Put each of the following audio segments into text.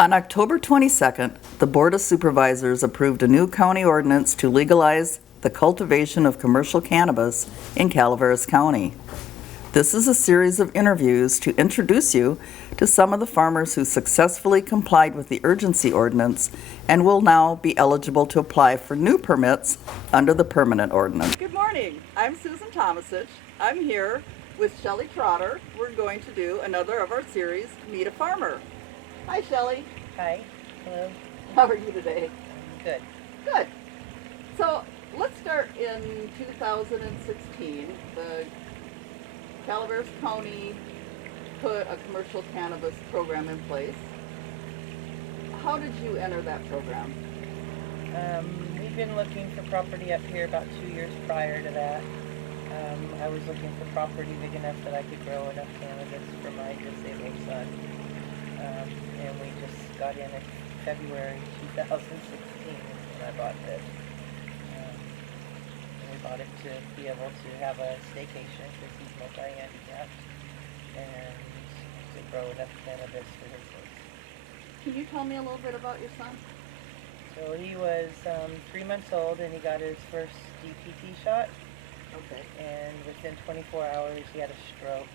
On October 22nd, the Board of Supervisors approved a new county ordinance to legalize the cultivation of commercial cannabis in Calaveras County. This is a series of interviews to introduce you to some of the farmers who successfully complied with the urgency ordinance and will now be eligible to apply for new permits under the permanent ordinance. Good morning. I'm Susan Tomasich. I'm here with Shelley Trotter. We're going to do another of our series, Meet a Farmer. Hi, Shelley. Hi. Hello. How are you today? Good. Good. So let's start in 2016. The Calaveras County put a commercial cannabis program in place. How did you enter that program? We've been looking for property up here about 2 years prior to that. I was looking for property big enough that I could grow enough cannabis for my disabled son. And we just got in February 2016 when I bought this. We bought it to be able to have a staycation because he's multi-handicapped and to grow enough cannabis for his needs. Can you tell me a little bit about your son? So he was 3 months old and he got his first DPT shot. Okay. And within 24 hours he had a stroke.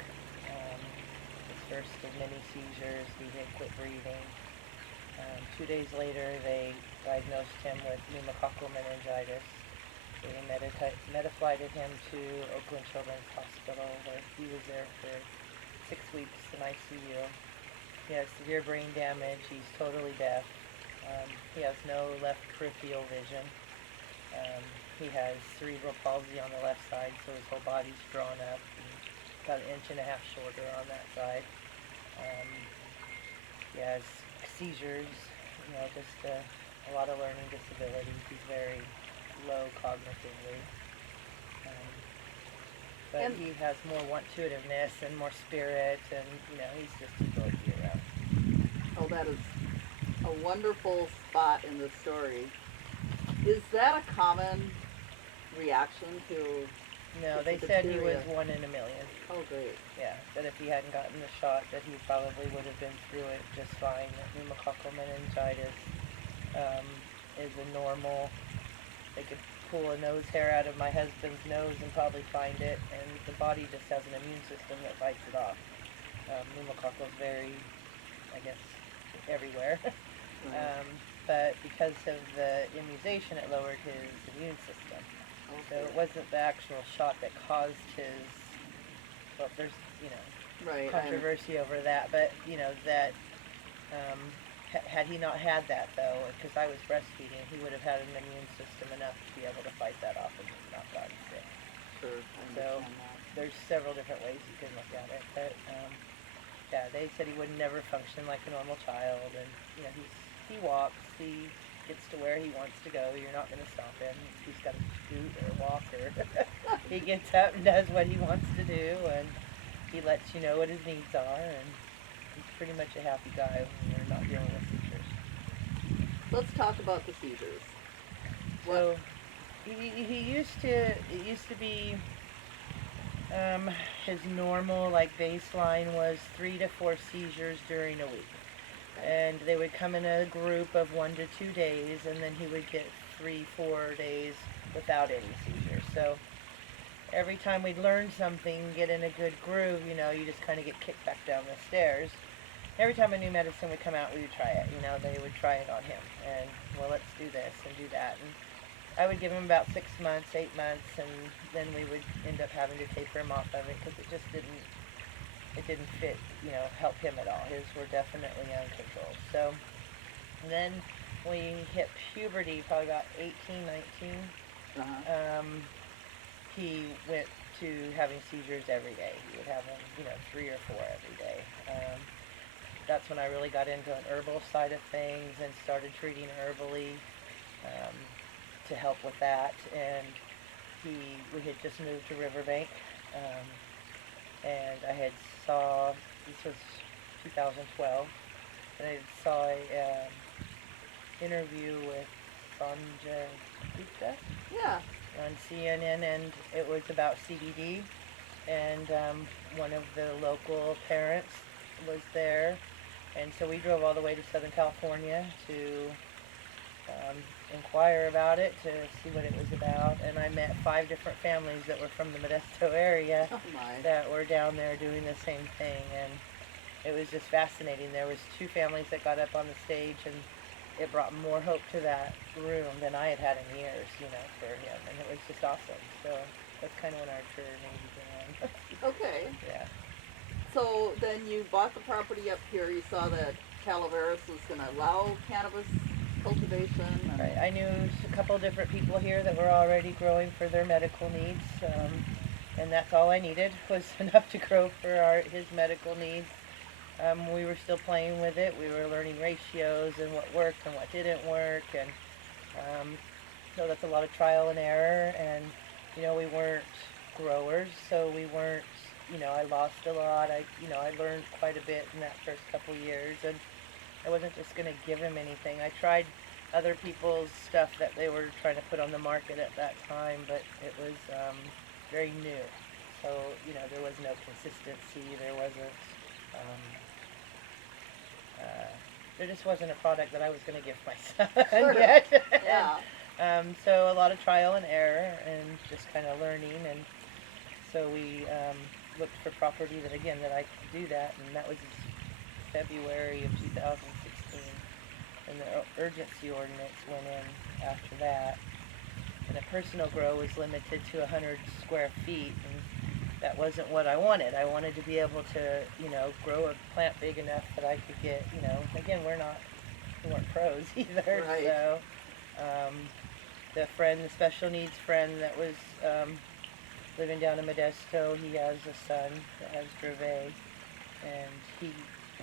His first of many seizures. He had quit breathing. 2 days later they diagnosed him with pneumococcal meningitis. They metaflighted him to Oakland Children's Hospital where he was there for 6 weeks in ICU. He has severe brain damage. He's totally deaf. He has no left peripheral vision. He has cerebral palsy on the left side, so his whole body's drawn up and about 1.5 inches shorter on that side. He has seizures, just a lot of learning disabilities. He's very low cognitively. But he has more want-to-itiveness and more spirit, and he's just a joy to be around. Oh, that is a wonderful spot in the story. Is that a common reaction to? No, they said he was 1 in a million. Oh, great. Yeah, that if he hadn't gotten the shot, that he probably would have been through it just fine. That pneumococcal meningitis is a normal. They could pull a nose hair out of my husband's nose and probably find it, and the body just has an immune system that fights it off. Pneumococcal is very, I guess, everywhere. Right. But because of the immunization, it lowered his immune system. Okay. So it wasn't the actual shot that caused his, well, there's, Right. controversy over that, but, that, had he not had that, though, because I was breastfeeding, he would have had an immune system enough to be able to fight that off and just not gotten sick. Sure, I So understand that. there's several different ways you can look at it, but, yeah, they said he would never function like a normal child, and, he walks, he gets to where he wants to go. You're not going to stop him. He's got to scoot or walk, or he gets up and does what he wants to do, and he lets you know what his needs are, and he's pretty much a happy guy when you're not dealing with seizures. Let's talk about the seizures. So it used to be his normal baseline was 3 to 4 seizures during a week. And they would come in a group of 1 to 2 days, and then he would get 3-4 days without any seizures. So every time we'd learn something, get in a good groove, you just kind of get kicked back down the stairs. Every time a new medicine would come out, we would try it. They would try it on him, and well, let's do this and do that. And I would give him about 6 months, 8 months, and then we would end up having to taper him off of it because it just didn't fit, help him at all. His were definitely uncontrolled. So then we hit puberty, probably about 18, 19. He went to having seizures every day. He would have them, 3 or 4 every day. That's when I really got into an herbal side of things and started treating herbally to help with that. And we had just moved to Riverbank. And I had saw, this was 2012, and I saw a interview with Sanjay Gupta on CNN, and it was about CBD, and one of the local parents was there, And so we drove all the way to Southern California to inquire about it, to see what it was about. And I met 5 different families that were from the Modesto area Oh my. that were down there doing the same thing. And it was just fascinating. There was 2 families that got up on the stage, and it brought more hope to that room than I had had in years, you know, for him. And it was just awesome. So that's kind of when our journey began. Okay. Yeah. So then you bought the property up here. You saw that Calaveras was going to allow cannabis cultivation. And Right. I knew a couple different people here that were already growing for their medical needs, and that's all I needed was enough to grow for his medical needs. We were still playing with it. We were learning ratios and what worked and what didn't work, and so that's a lot of trial and error. And you know, we weren't growers, so we weren't. You know, I lost a lot. I learned quite a bit in that first couple years, and I wasn't just going to give him anything. I tried other people's stuff that they were trying to put on the market at that time, but it was very new. So, you know, there was no consistency. There wasn't, there just wasn't a product that I was going to give my son Sure. yet. Yeah. So a lot of trial and error and just kind of learning. And so we looked for property that, again, that I could do that. And that was February of 2016, and the urgency ordinance went in after that. And a personal grow was limited to 100 square feet, and that wasn't what I wanted. I wanted to be able to, you know, grow a plant big enough that I could get, you know, again, we weren't pros either. Right. So the special needs friend that was living down in Modesto, he has a son that has Dravet, and he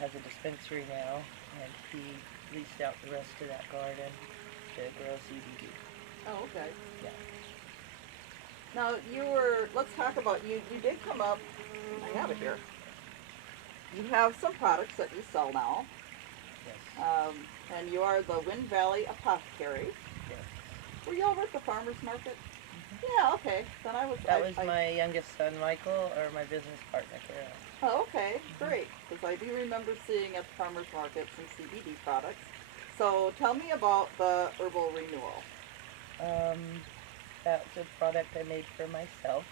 has a dispensary now, and he leased out the rest of that garden to grow CBD. Oh, okay. Yeah. Now let's talk about, you did come up, I have it here. You have some products that you sell now, Yes. and you are the Wind Valley Apothecary. Yes. Were you over at the farmer's market? Yeah, okay. Then That was my youngest son, Michael, or my business partner, Carol. Oh, okay, great. Because I do remember seeing at the farmer's market some CBD products. So tell me about the Herbal Renewal. That's a product I made for myself.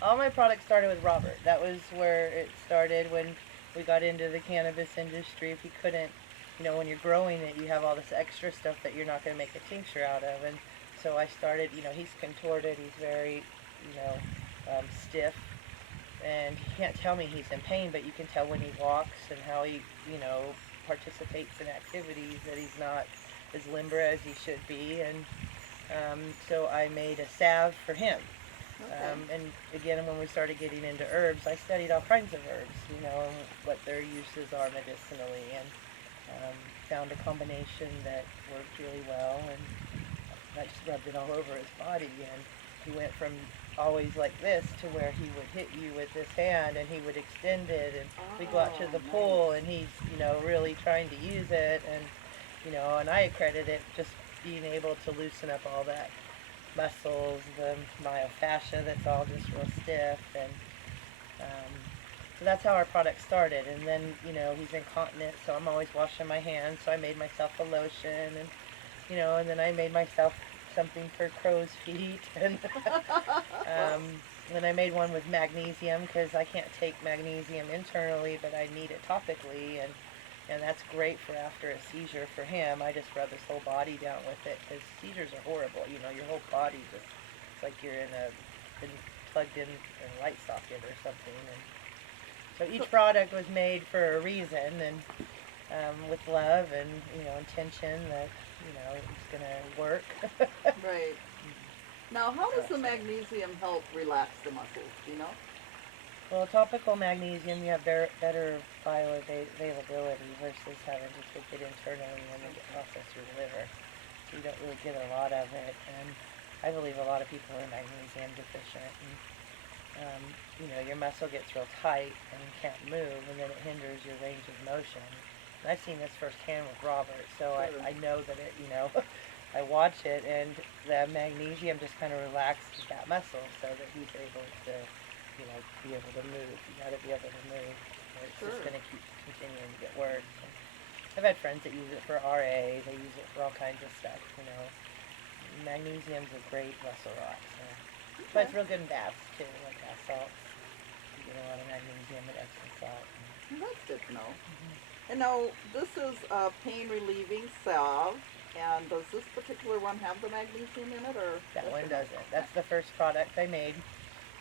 All my products started with Robert. That was where it started when we got into the cannabis industry. If you couldn't, you know, when you're growing it, you have all this extra stuff that you're not going to make a tincture out of. And so I started, you know, he's contorted, he's very, you know, stiff, and he can't tell me he's in pain, but you can tell when he walks and how he, you know, participates in activities that he's not as limber as he should be. And so I made a salve for him. Okay. And again, when we started getting into herbs, I studied all kinds of herbs, you know, and what their uses are medicinally, and found a combination that worked really well, and I just rubbed it all over his body, and he went from always like this to where he would hit you with this hand, and he would extend it, and we'd go out to the pool, and he's, you know, really trying to use it, and, you know, and I accredit it just being able to loosen up all that muscles, the myofascia that's all just real stiff, and so that's how our product started. And then, you know, he's incontinent, so I'm always washing my hands, so I made myself a lotion, and, you know, and then I made myself something for crow's feet, and then I made one with magnesium, because I can't take magnesium internally, but I need it topically, and that's great for after a seizure for him. I just rub his whole body down with it, because seizures are horrible. You know, your whole body just, it's like you're been plugged in a light socket or something. And so each product was made for a reason, and with love and, you know, intention that, you know, it's going to work. Right. Now, how does the magnesium help relax the muscles? Do you know? Well, topical magnesium, you have better bioavailability versus having to take it internally and then get processed through the liver. So you don't really get a lot of it. And I believe a lot of people are magnesium deficient. And, you know, your muscle gets real tight and you can't move, and then it hinders your range of motion. And I've seen this firsthand with Robert, so I know that it, you know, I watch it, and the magnesium just kind of relaxes that muscle so that he's able to, you know, be able to move. You got to be able to move, or it's just going to keep continuing to get worse. And I've had friends that use it for RA. They use it for all kinds of stuff. Magnesium's a great muscle rock. But it's real good in baths too, like bath salts. You get a lot of magnesium and Epsom salt. Well, that's good to know. And now, this is a pain relieving salve, and does this particular one have the magnesium in it, or? That one doesn't. That's the first product I made.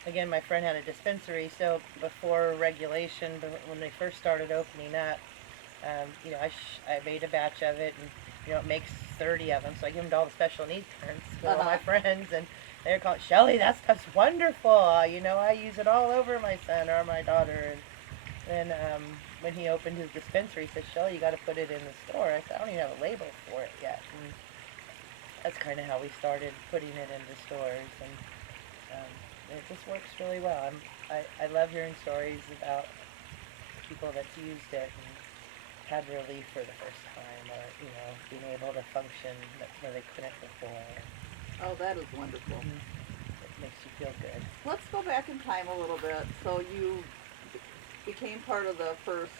Again, my friend had a dispensary, so before regulation, when they first started opening up, I made a batch of it, and it makes 30 of them, so I give them to all the special needs parents, to all my friends, and they're calling, Shelley, that stuff's wonderful. I use it all over my son or my daughter. And then when he opened his dispensary, he said, Shelley, you got to put it in the store. I said, I don't even have a label for it yet. And that's kind of how we started putting it into stores, and it just works really well. I love hearing stories about people that's used it and had relief for the first time, or being able to function where they couldn't before. Oh, that is wonderful. It makes you feel good. Let's go back in time a little bit. So you became part of the first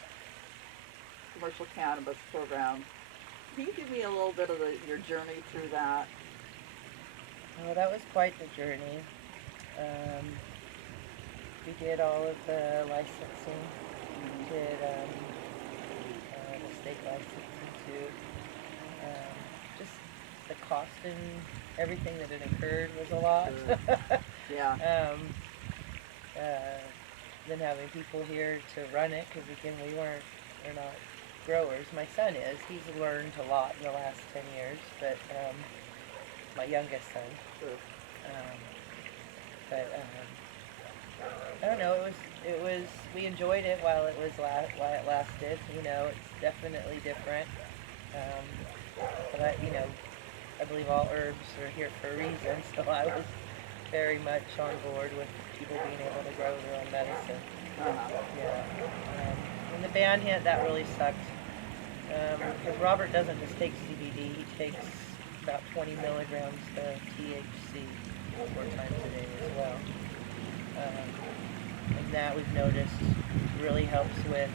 commercial cannabis program. Can you give me a little bit of your journey through that? Oh, that was quite the journey. We did all of the licensing. We did the state licensing too. Just the cost and everything that it incurred was a lot. Sure. Yeah. Then having people here to run it, because again, we're not growers. My son is. He's learned a lot in the last 10 years, but my youngest son. Sure. I don't know. It was. We enjoyed it while it lasted. It's definitely different. But I believe all herbs are here for a reason. So I was very much on board with people being able to grow their own medicine. Yeah. And the ban hit, that really sucked. Because Robert doesn't just take CBD. He takes about 20 milligrams of THC 4 times a day as well. And that we've noticed really helps with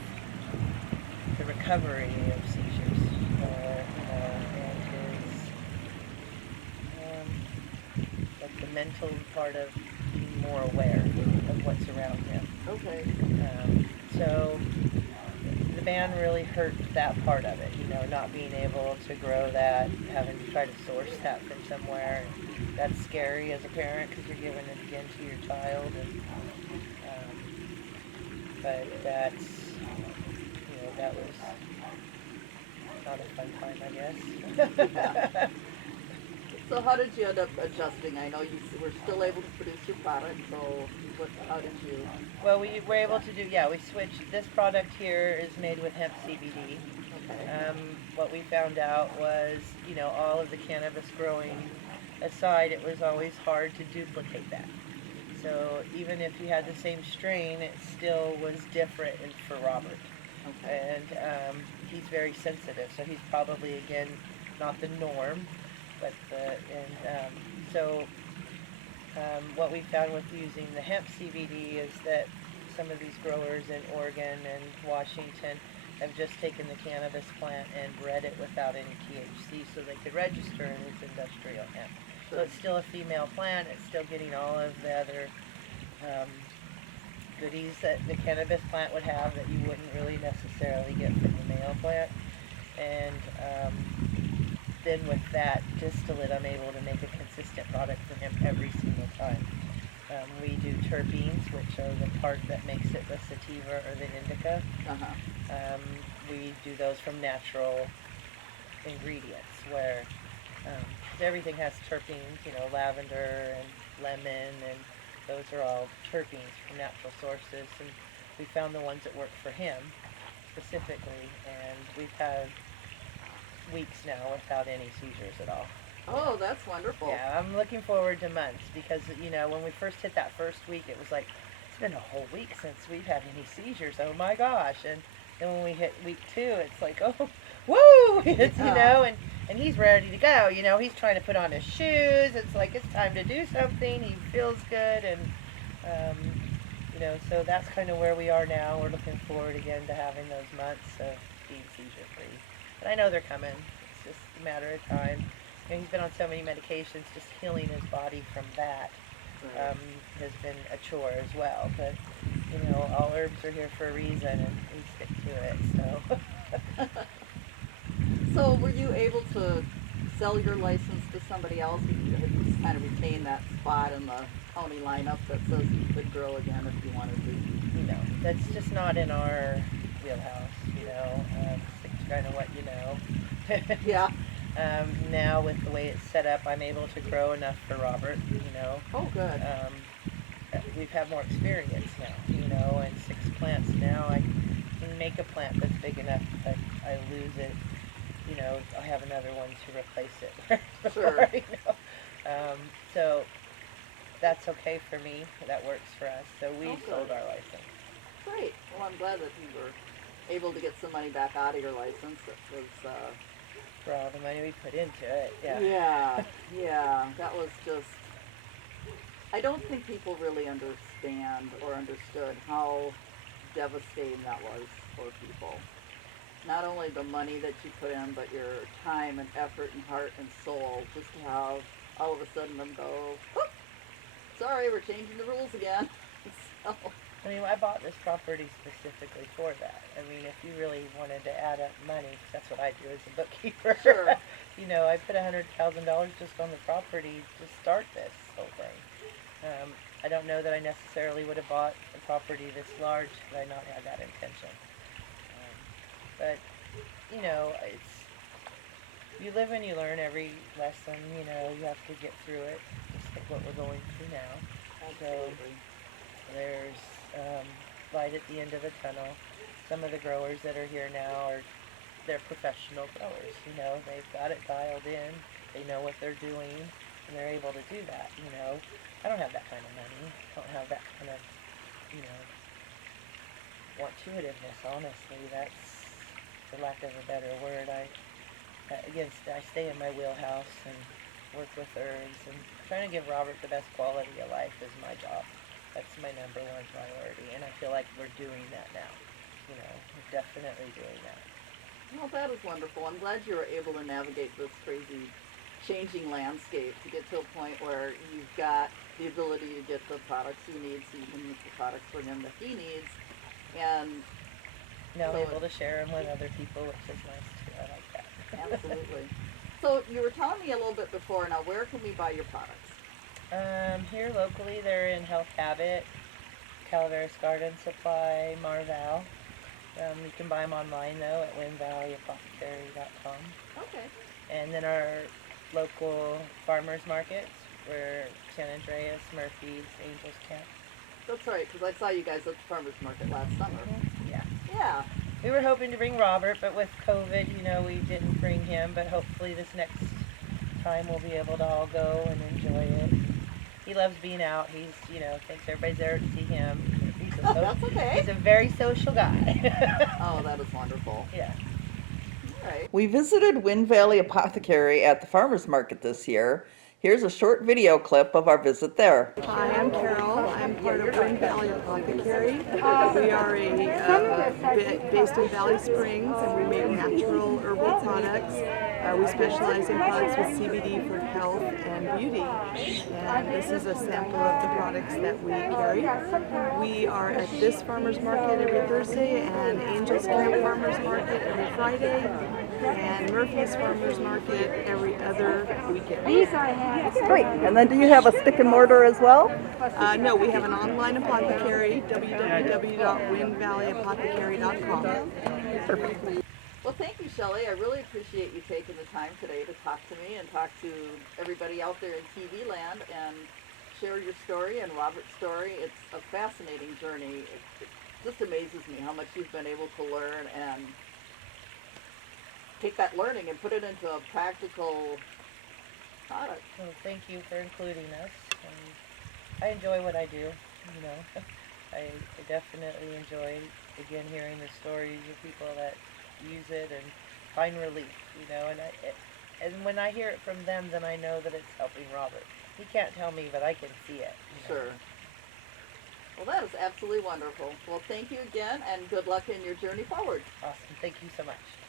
the recovery of seizures, and like the mental part of being more aware of what's around him. Okay. So the ban really hurt that part of it, not being able to grow that, having to try to source that from somewhere. That's scary as a parent, because you're giving it again to your child. But that's, that was not a fun time, I guess. So how did you end up adjusting? I know you were still able to produce your product, so how did you? Well, we were able to do, we switched. This product here is made with hemp CBD. Okay. What we found out was, all of the cannabis growing aside, it was always hard to duplicate that. So even if you had the same strain, it still was different for Robert. Okay. And he's very sensitive, so he's probably, again, not the norm. But what we found with using the hemp CBD is that some of these growers in Oregon and Washington have just taken the cannabis plant and bred it without any THC, so they could register it as industrial hemp. So it's still a female plant. It's still getting all of the other goodies that the cannabis plant would have that you wouldn't really necessarily get from the male plant. And then with that distillate, I'm able to make a consistent product for him every single time. We do terpenes, which are the part that makes it the sativa or the indica. We do those from natural ingredients, where everything has terpenes, lavender and lemon, and those are all terpenes from natural sources. And we found the ones that work for him specifically, and we've had weeks now without any seizures at all. Oh, that's wonderful. Yeah, I'm looking forward to months, because when we first hit that first week, it was like, it's been a whole week since we've had any seizures. Oh my gosh. And then when we hit week 2, it's like, oh, woo! It's, and he's ready to go. He's trying to put on his shoes. It's like, it's time to do something. He feels good. And, So that's kind of where we are now. We're looking forward again to having those months of being seizure free. And I know they're coming. It's just a matter of time. He's been on so many medications, just healing his body from that has been a chore as well. But, all herbs are here for a reason, and we stick to it, so. So were you able to sell your license to somebody else? You just kind of retain that spot in the county lineup that says you could grow again if you wanted to? No, that's just not in our wheelhouse, it's kind of what you know. Yeah. Now with the way it's set up, I'm able to grow enough for Robert, Oh, good. We've had more experience now, and 6 plants now. I can make a plant that's big enough that I lose it, I'll have another one to replace it. Sure. So that's okay for me. That works for us. So we sold our license. Great. Well, I'm glad that you were able to get some money back out of your license. It was, for all the money we put into it. Yeah. That was just, I don't think people really understand or understood how devastating that was for people. Not only the money that you put in, but your time and effort and heart and soul, just to have all of a sudden them go, "Whoop, sorry, we're changing the rules again." So. I bought this property specifically for that. If you really wanted to add up money, 'cause that's what I do as a bookkeeper. Sure. I put $100,000 just on the property to start this whole thing. I don't know that I necessarily would have bought a property this large had I not had that intention. But, it's, you live and you learn every lesson, you have to get through it, just like what we're going through now. Absolutely. So there's light at the end of the tunnel. Some of the growers that are here now they're professional growers, they've got it dialed in, they know what they're doing, and they're able to do that, I don't have that kind of money, I don't have that kind of, want-to-itiveness, honestly. That's, for lack of a better word, I stay in my wheelhouse and work with herbs, and trying to give Robert the best quality of life is my job. That's my number one priority, and I feel like we're doing that now. We're definitely doing that. Well, that is wonderful. I'm glad you were able to navigate this crazy changing landscape to get to a point where you've got the ability to get the products you need, so you can make the products for him that he needs. And now I'm able to share them with other people, which is nice too. I like that. Absolutely. So you were telling me a little bit before. Now, where can we buy your products? Here locally, they're in Health Habit, Calaveras Garden Supply, Marval. You can buy them online though at WindValleyApothecary.com. Okay. And then our local farmers markets, where San Andreas, Murphy's, Angels Camp. That's right, because I saw you guys at the farmers market last summer. Yeah. We were hoping to bring Robert, but with COVID, we didn't bring him. But hopefully this next time we'll be able to all go and enjoy it. He loves being out. He's, thinks everybody's there to see him. That's okay. He's a very social guy. Oh, that is wonderful. Yeah. All right. We visited Wind Valley Apothecary at the farmers market this year. Here's a short video clip of our visit there. Hi, I'm Carol. I'm part of Wind Valley Apothecary. We are based in Valley Springs, and we make natural herbal products. We specialize in products with CBD for health and beauty. And this is a sample of the products that we carry. We are at this farmer's market every Thursday, and Angels Camp Farmer's Market every Friday, and Murphy's Farmer's Market every other weekend. Great. And then do you have a stick and mortar as well? No, we have an online apothecary, www.windvalleyapothecary.com. Perfect. Well, thank you, Shelley. I really appreciate you taking the time today to talk to me and talk to everybody out there in TV land and share your story and Robert's story. It's a fascinating journey. It just amazes me how much you've been able to learn and take that learning and put it into a practical product. Well, thank you for including us. And I enjoy what I do. I definitely enjoy, again, hearing the stories of people that use it and find relief, and when I hear it from them, then I know that it's helping Robert. He can't tell me, but I can see it. Sure. Well, that is absolutely wonderful. Well, thank you again, and good luck in your journey forward. Awesome. Thank you so much.